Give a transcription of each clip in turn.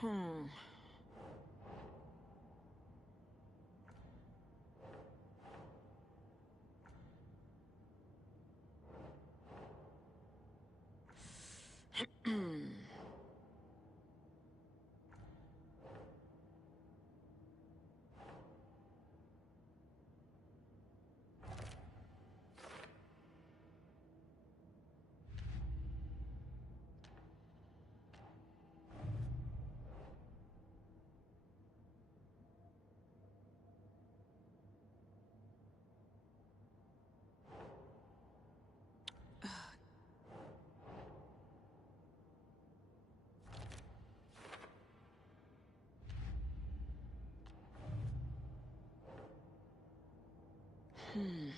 Hmm. Hmm.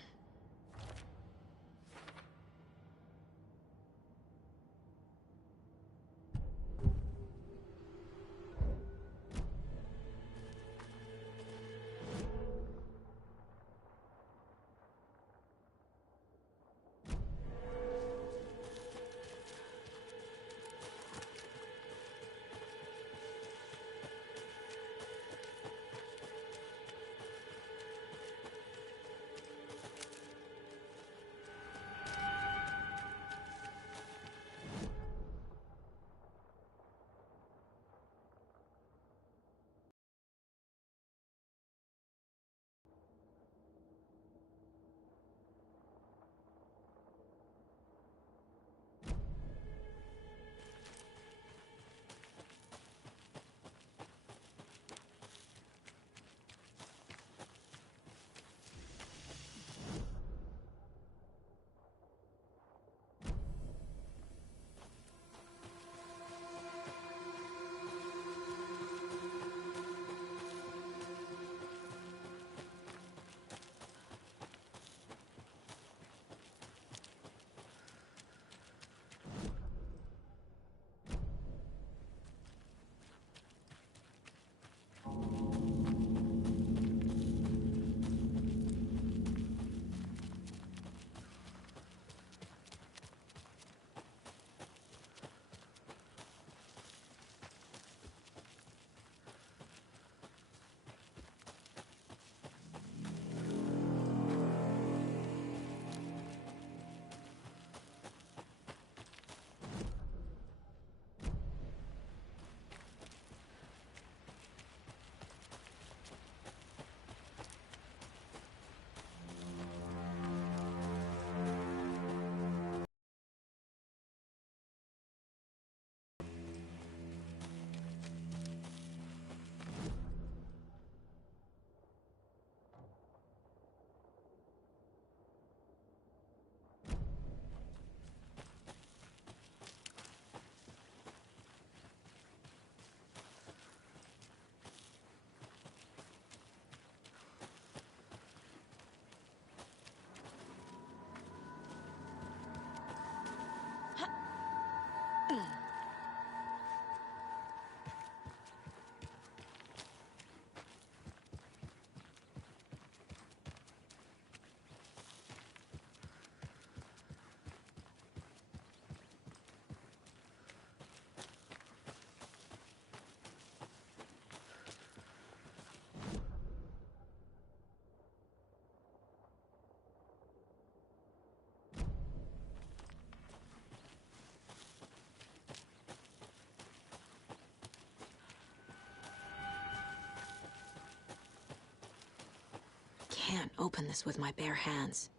Can't open this with my bare hands.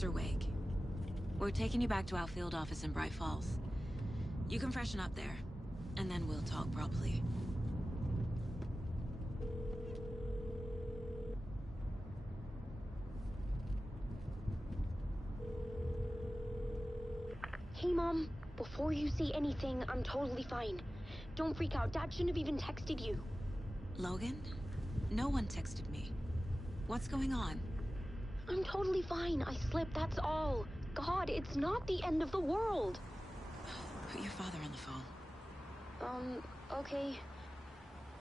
Mr. Wake, we're taking you back to our field office in Bright Falls. You can freshen up there, and then we'll talk properly. Hey, Mom. Before you say anything, I'm totally fine. Don't freak out. Dad shouldn't have even texted you. Logan? No one texted me. What's going on? I'm totally fine. I slipped, that's all. God, it's not the end of the world. Put your father on the phone. Okay.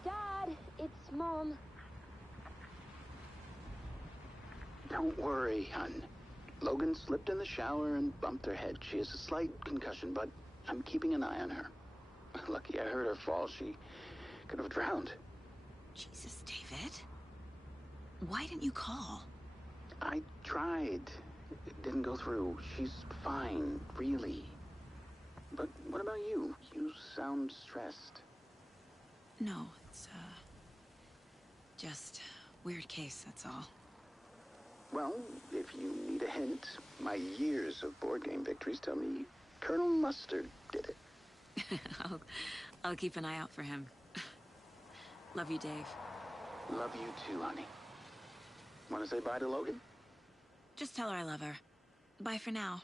Dad, it's Mom. Don't worry, hun. Logan slipped in the shower and bumped her head. She has a slight concussion, but I'm keeping an eye on her. Lucky I heard her fall. She could have drowned. Jesus, David. Why didn't you call? I tried. It didn't go through. She's fine, really. But what about you? You sound stressed. No, it's, just weird case, that's all. Well, if you need a hint, my years of board game victories tell me Colonel Mustard did it. I'll keep an eye out for him. Love you, Dave. Love you too, honey. Want to say bye to Logan? Just tell her I love her. Bye for now.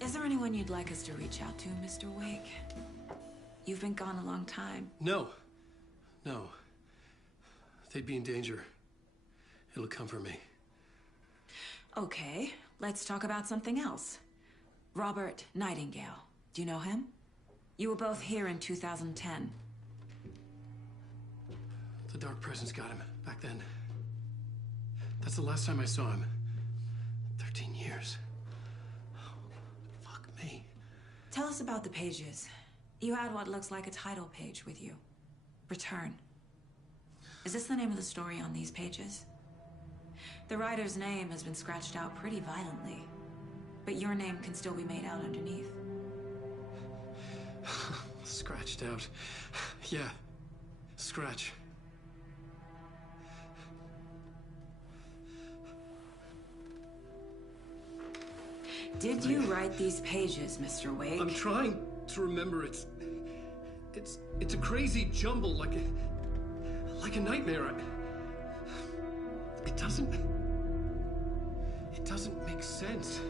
Is there anyone you'd like us to reach out to, Mr. Wake? You've been gone a long time. No. They'd be in danger. It'll come for me. Okay, let's talk about something else. Robert Nightingale. Do you know him? You were both here in 2010. The Dark Presence got him back then. That's the last time I saw him. 13 years. Fuck me. Tell us about the pages. You had what looks like a title page with you. Return. Is this the name of the story on these pages? The writer's name has been scratched out pretty violently, but your name can still be made out underneath. Scratched out. Yeah. Scratch. Did you write these pages, Mr. Wake? I'm trying to remember. It's a crazy jumble, like a nightmare. It doesn't make sense.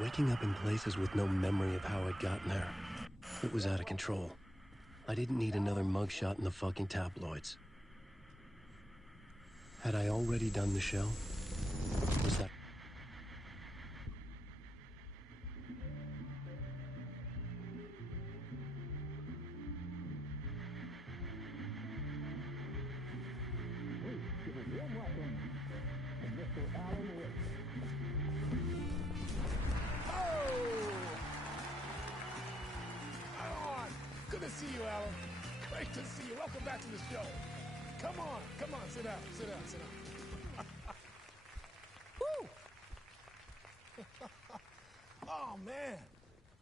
Waking up in places with no memory of how I'd gotten there. It was out of control. I didn't need another mugshot in the fucking tabloids. Had I already done the show? Was that... Alan. Great to see you. Welcome back to the show. Come on, sit down, sit down, sit down. Woo! Oh, man.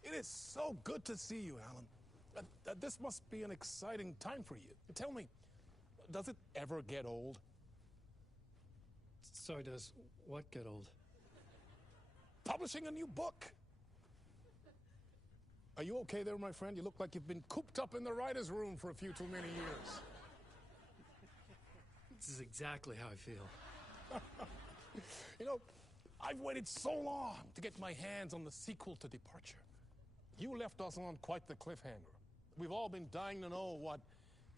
It is so good to see you, Alan. This must be an exciting time for you. Tell me, does it ever get old? Sorry, does what get old? Publishing a new book. Are you okay there, my friend? You look like you've been cooped up in the writer's room for a few too many years. This is exactly how I feel. You know, I've waited so long to get my hands on the sequel to Departure. You left us on quite the cliffhanger. We've all been dying to know what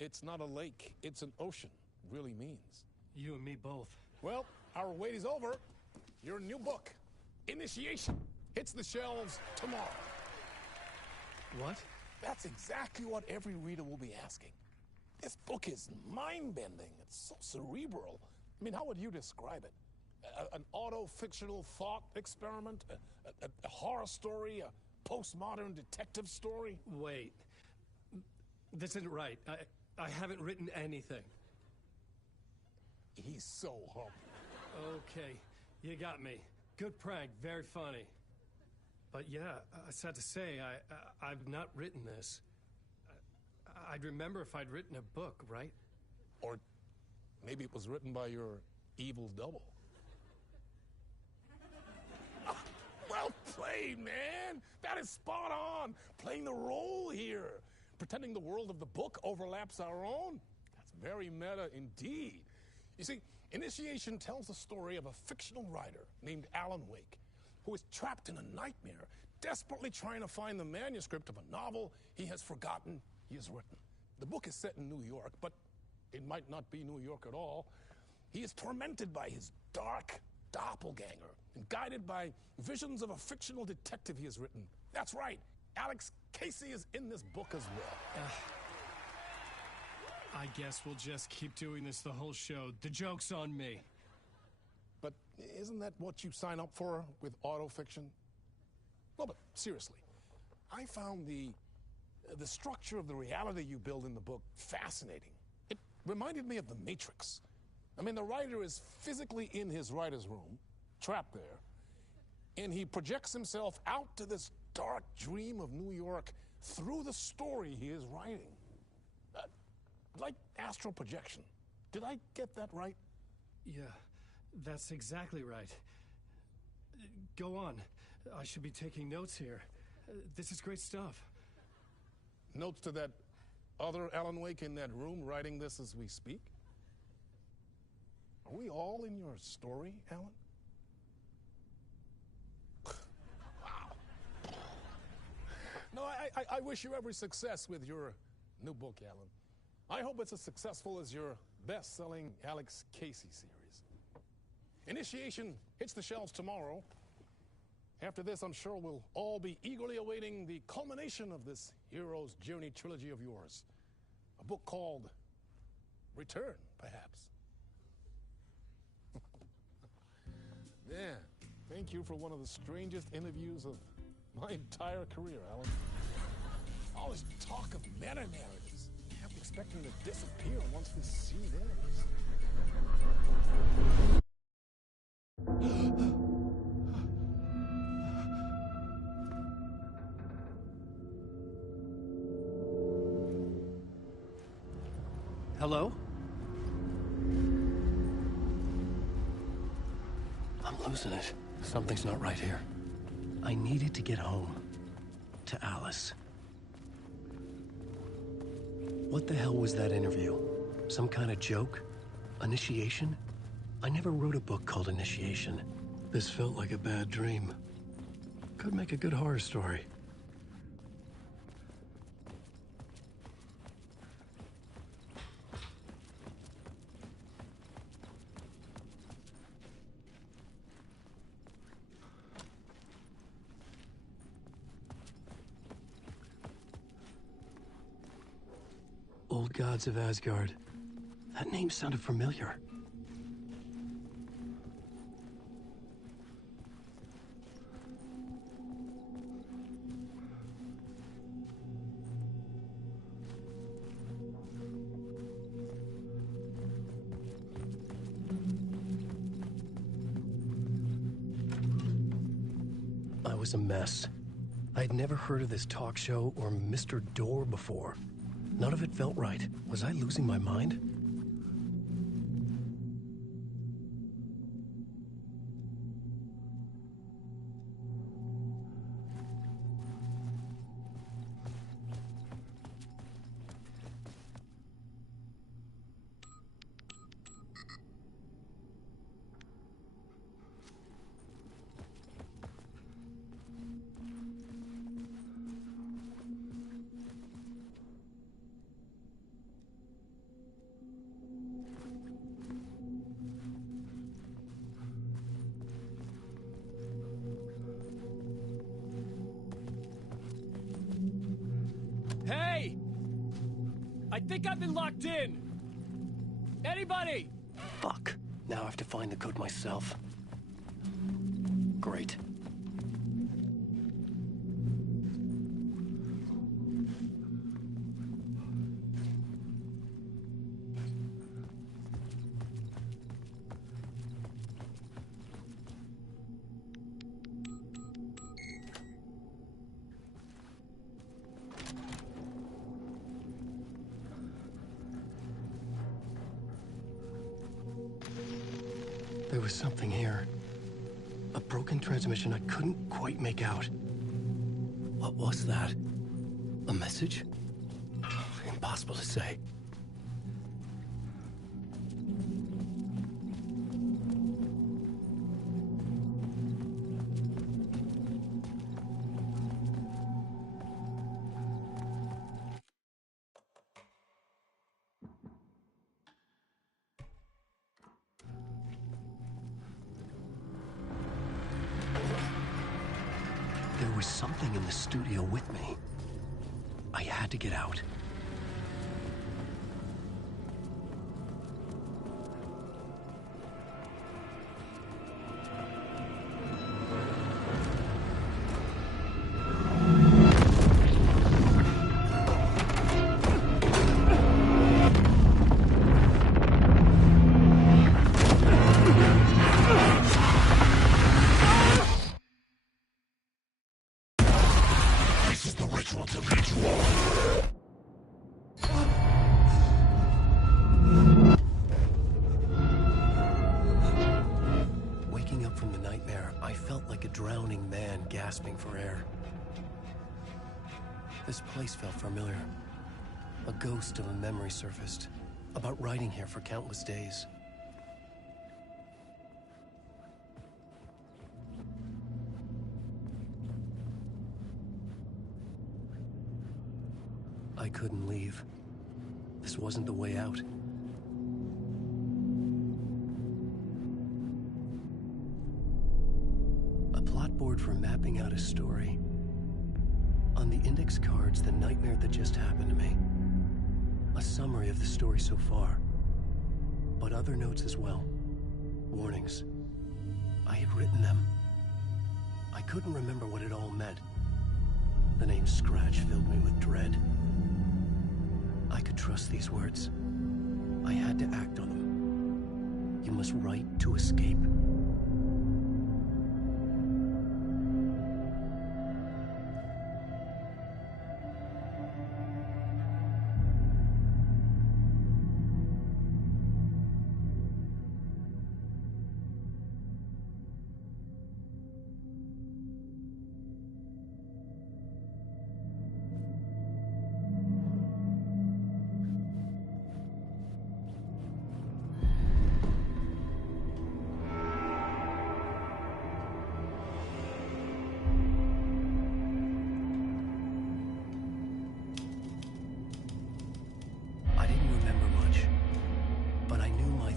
"it's not a lake, it's an ocean" really means. You and me both. Well, our wait is over. Your new book, Initiation, hits the shelves tomorrow. What? That's exactly what every reader will be asking. This book is mind-bending. It's so cerebral. I mean, how would you describe it? An auto-fictional thought experiment? A horror story? A postmodern detective story? Wait. This isn't right. I haven't written anything. He's so humble. Okay, you got me. Good prank, very funny. But yeah, sad to say, I've not written this. I'd remember if I'd written a book, right? Or maybe it was written by your evil double. Well played, man. That is spot on. Playing the role here. Pretending the world of the book overlaps our own. That's very meta indeed. You see, Initiation tells the story of a fictional writer named Alan Wake, who is trapped in a nightmare, desperately trying to find the manuscript of a novel he has forgotten he has written. The book is set in New York, but it might not be New York at all. He is tormented by his dark doppelganger and guided by visions of a fictional detective he has written. That's right, Alex Casey is in this book as well. I guess we'll just keep doing this the whole show. The joke's on me. But isn't that what you sign up for with autofiction? No, but seriously, I found the structure of the reality you build in the book fascinating. It reminded me of The Matrix. I mean, the writer is physically in his writer's room, trapped there, and he projects himself out to this dark dream of New York through the story he is writing. Like astral projection. Did I get that right? Yeah, that's exactly right. Go on. I should be taking notes here. This is great stuff. Notes to that other Alan Wake in that room writing this as we speak? Are we all in your story, Alan? Wow. No, I wish you every success with your new book, Alan. I hope it's as successful as your best-selling Alex Casey series. Initiation hits the shelves tomorrow. After this, I'm sure we'll all be eagerly awaiting the culmination of this hero's journey trilogy of yours. A book called Return, perhaps. Man, thank you for one of the strangest interviews of my entire career, Alan. All this talk of meta-narratives. I'm expecting to disappear once this scene ends. Hello? I'm losing it. Something's not right here. I needed to get home. To Alice. What the hell was that interview? Some kind of joke? Initiation? I never wrote a book called Initiation. This felt like a bad dream. Could make a good horror story. Old Gods of Asgard. That name sounded familiar. I was a mess. I'd never heard of this talk show or Mr. Door before. None of it felt right. Was I losing my mind? Hey! I think I've been locked in! Anybody? Fuck. Now I have to find the code myself. Great. There was something here. A broken transmission I couldn't quite make out. What was that? A message? Impossible to say. There was something in the studio with me. I had to get out. Waking up from the nightmare, I felt like a drowning man gasping for air. This place felt familiar. A ghost of a memory surfaced, about riding here for countless days. I couldn't leave. This wasn't the way out. A plot board for mapping out a story. On the index cards, the nightmare that just happened to me. A summary of the story so far. But other notes as well. Warnings. I had written them. I couldn't remember what it all meant. The name Scratch filled me with dread. I could trust these words. I had to act on them. You must write to escape.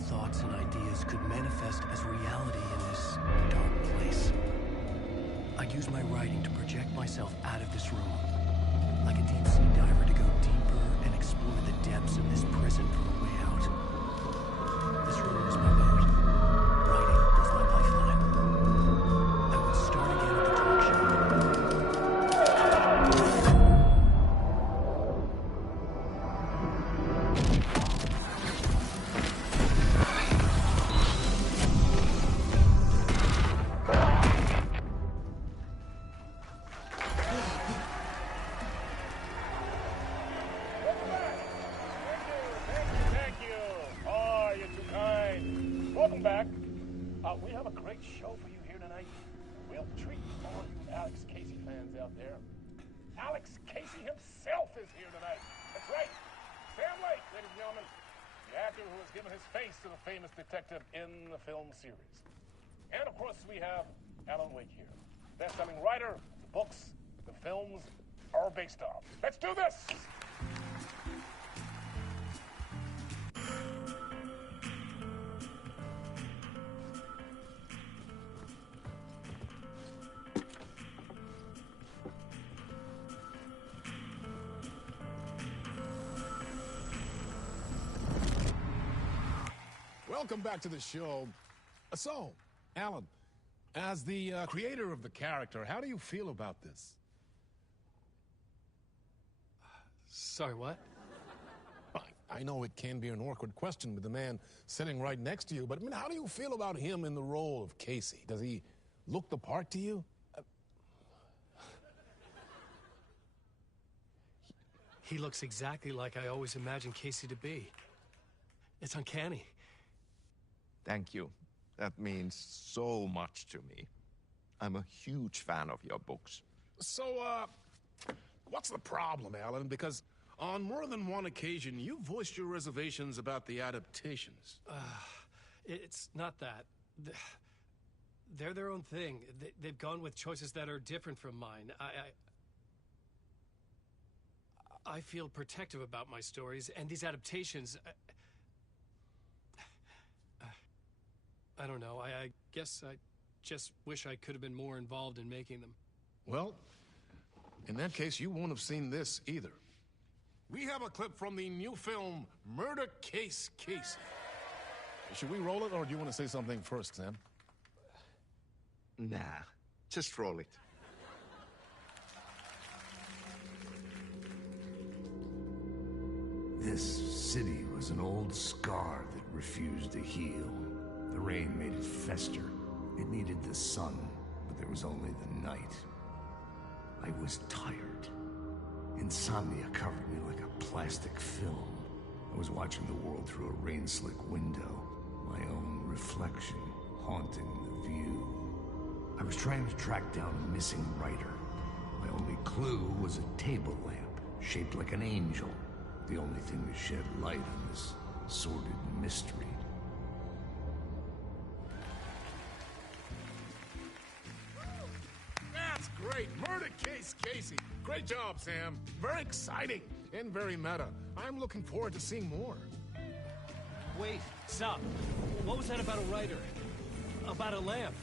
Thoughts and ideas could manifest as reality in this dark place. I'd use my writing to project myself out of this room, like a deep-sea diver to go deeper and explore the depths of this prison for a way out. This room was my boat. Writing was my lifeline. I would start again at the talk show. show for you here tonight. Real treat for all you Alex Casey fans out there. Alex Casey himself is here tonight. That's right. Sam Lake, ladies and gentlemen. The actor who has given his face to the famous detective in the film series. And of course, we have Alan Wake here. Best-selling writer, the books, the films are based on. Let's do this! Welcome back to the show. So, Alan, as the creator of the character, how do you feel about this? Sorry, what? I know it can be an awkward question with the man sitting right next to you, but I mean, how do you feel about him in the role of Casey? Does he look the part to you? He looks exactly like I always imagined Casey to be. It's uncanny. Thank you. That means so much to me. I'm a huge fan of your books. So, what's the problem, Alan? Because on more than one occasion, you voiced your reservations about the adaptations. It's not that. They're their own thing. They've gone with choices that are different from mine. I feel protective about my stories, and these adaptations... I don't know. I guess I just wish I could have been more involved in making them. Well, in that case, you won't have seen this either. We have a clip from the new film, Murder Case Casey. Should we roll it, or do you want to say something first, Sam? Nah, just roll it. This city was an old scar that refused to heal. The rain made it fester. It needed the sun, but there was only the night. I was tired. Insomnia covered me like a plastic film. I was watching the world through a rain-slick window, my own reflection haunting the view. I was trying to track down a missing writer. My only clue was a table lamp, shaped like an angel, the only thing to shed light on this sordid mystery. That's great! Murder Case Casey! Great job, Sam. Very exciting and very meta. I'm looking forward to seeing more. Wait, stop. What was that about a writer? About a lamp?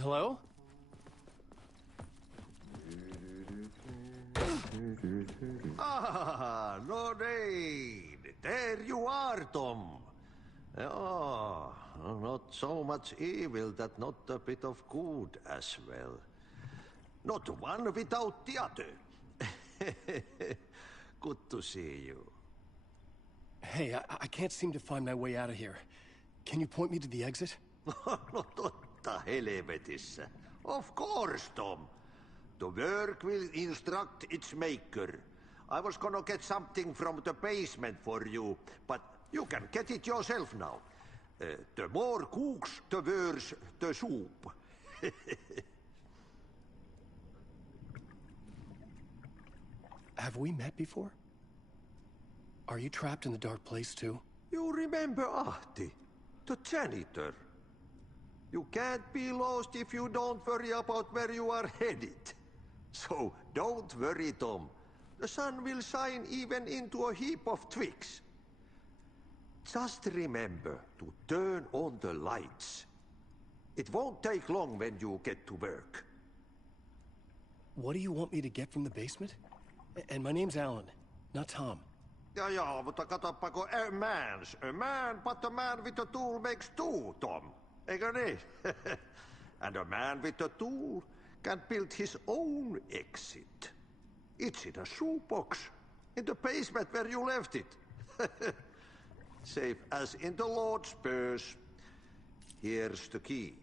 Hello? Ah, Lorraine! There you are, Tom. Oh, not so much evil that not a bit of good as well. Not one without the other. Good to see you. Hey, I can't seem to find my way out of here. Can you point me to the exit? No totta helvetissä. Of course, Tom. The work will instruct its maker. I was gonna get something from the basement for you, but you can get it yourself now. The more cooks, the worse the soup. Have we met before? Are you trapped in the dark place too? You remember Ahti, the janitor. You can't be lost if you don't worry about where you are headed. So don't worry, Tom. The sun will shine even into a heap of twigs. Just remember to turn on the lights. It won't take long when you get to work. What do you want me to get from the basement? And my name's Alan, not Tom. Ja, mutta katsoppa, a man, but a man with a tool makes two, Tom. Eikö niin? And a man with a tool can build his own exit. It's in a shoebox, in the basement where you left it. Safe as in the Lord's purse. Here's the key.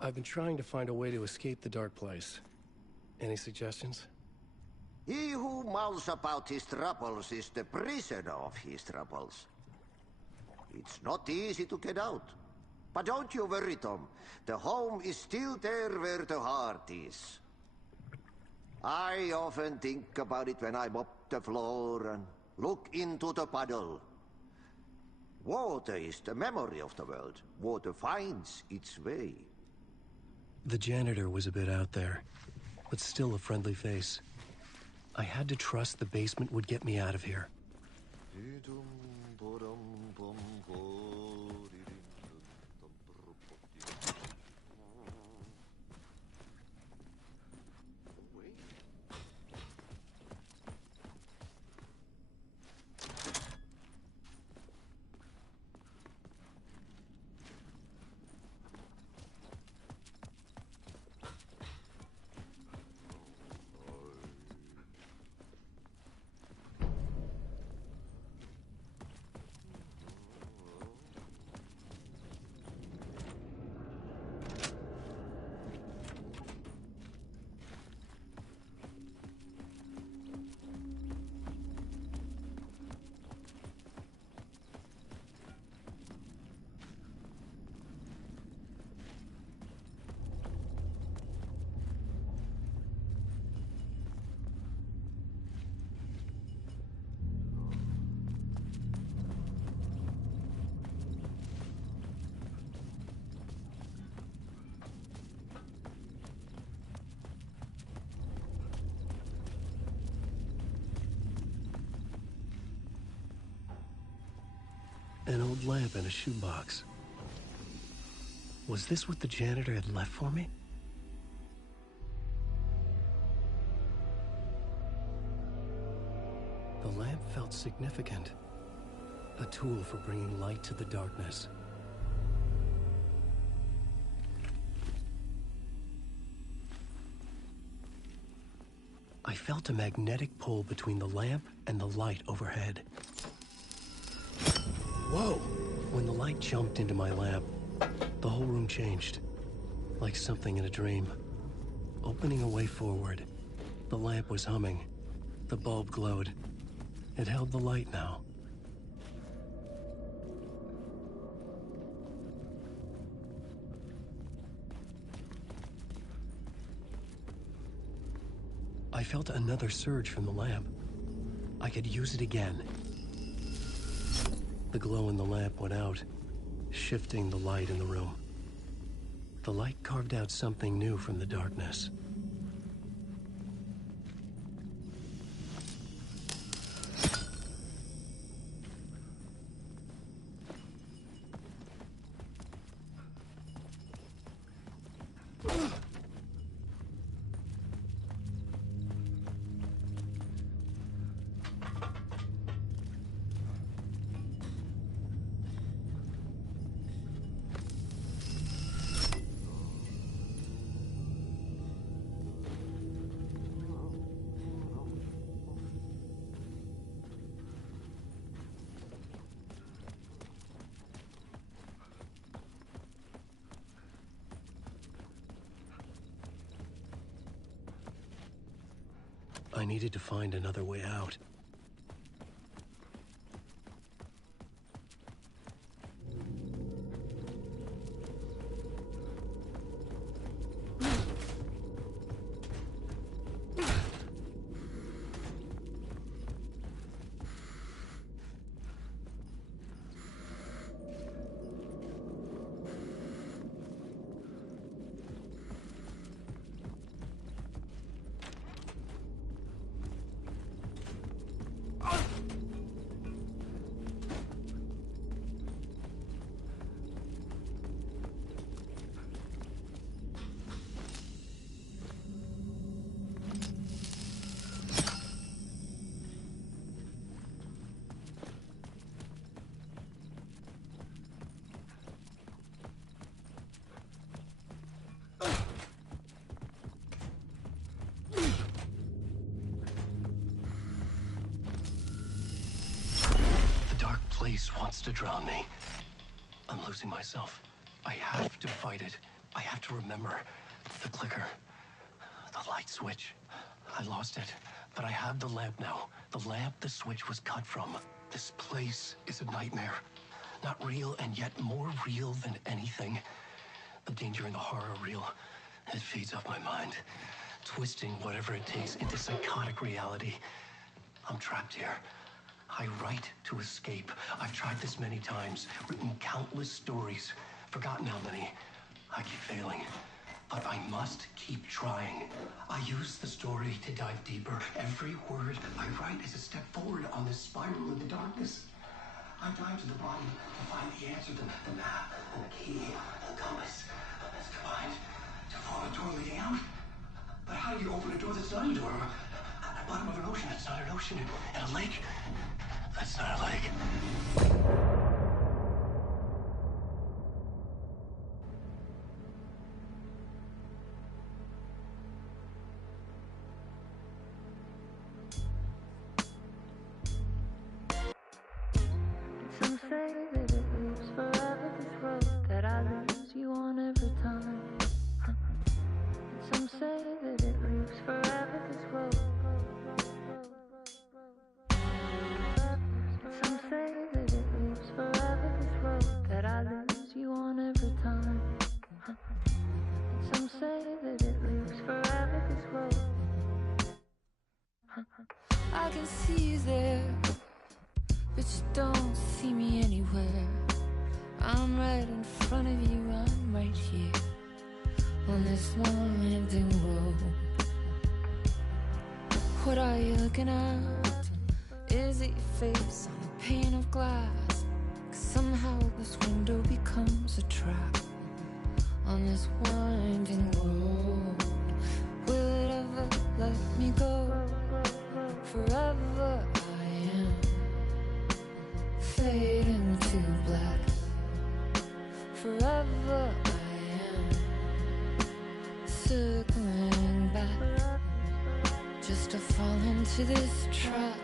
I've been trying to find a way to escape the dark place. Any suggestions? He who mouths about his troubles is the prisoner of his troubles. It's not easy to get out. But don't you worry, Tom. The home is still there where the heart is. I often think about it when I mop the floor and look into the puddle. Water is the memory of the world. Water finds its way. The janitor was a bit out there, but still a friendly face. I had to trust the basement would get me out of here. An old lamp in a shoebox. Was this what the janitor had left for me? The lamp felt significant. A tool for bringing light to the darkness. I felt a magnetic pull between the lamp and the light overhead. Whoa! When the light jumped into my lamp, the whole room changed. Like something in a dream. Opening a way forward. The lamp was humming. The bulb glowed. It held the light now. I felt another surge from the lamp. I could use it again. The glow in the lamp went out, shifting the light in the room. The light carved out something new from the darkness. needed to find another way out. Place wants to drown me. I'm losing myself. I have to fight it. I have to remember the clicker, the light switch. I lost it, but I have the lamp now. The lamp the switch was cut from. This place is a nightmare. Not real, and yet more real than anything. The danger and the horror real. It feeds off my mind, twisting whatever it takes into psychotic reality. I'm trapped here. I write to escape. I've tried this many times, written countless stories, forgotten how many. I keep failing, but I must keep trying. I use the story to dive deeper. Every word I write is a step forward on this spiral in the darkness. I dive to the body to find the answer, the map, and the key, the compass. It's combined to form a door leading out. But how do you open a door that's not a door? At the bottom of an ocean, that's not an ocean. And a lake, that's not a lake. Some say that it lives forever, this road that I lose you on every time. Some say that it lives forever, this road. Some say that it lives forever, this road that I lose you on every time. Some say that it lives forever, this road. I can see you there, but you don't see me anywhere. I'm right in front of you, I'm right here on this long winding road. What are you looking at? Is it your face on a pane of glass? 'Cause somehow this window becomes a trap on this winding road. Will it ever let me go? Forever I am fading to black. Forever I am circling back, just to fall into this trap.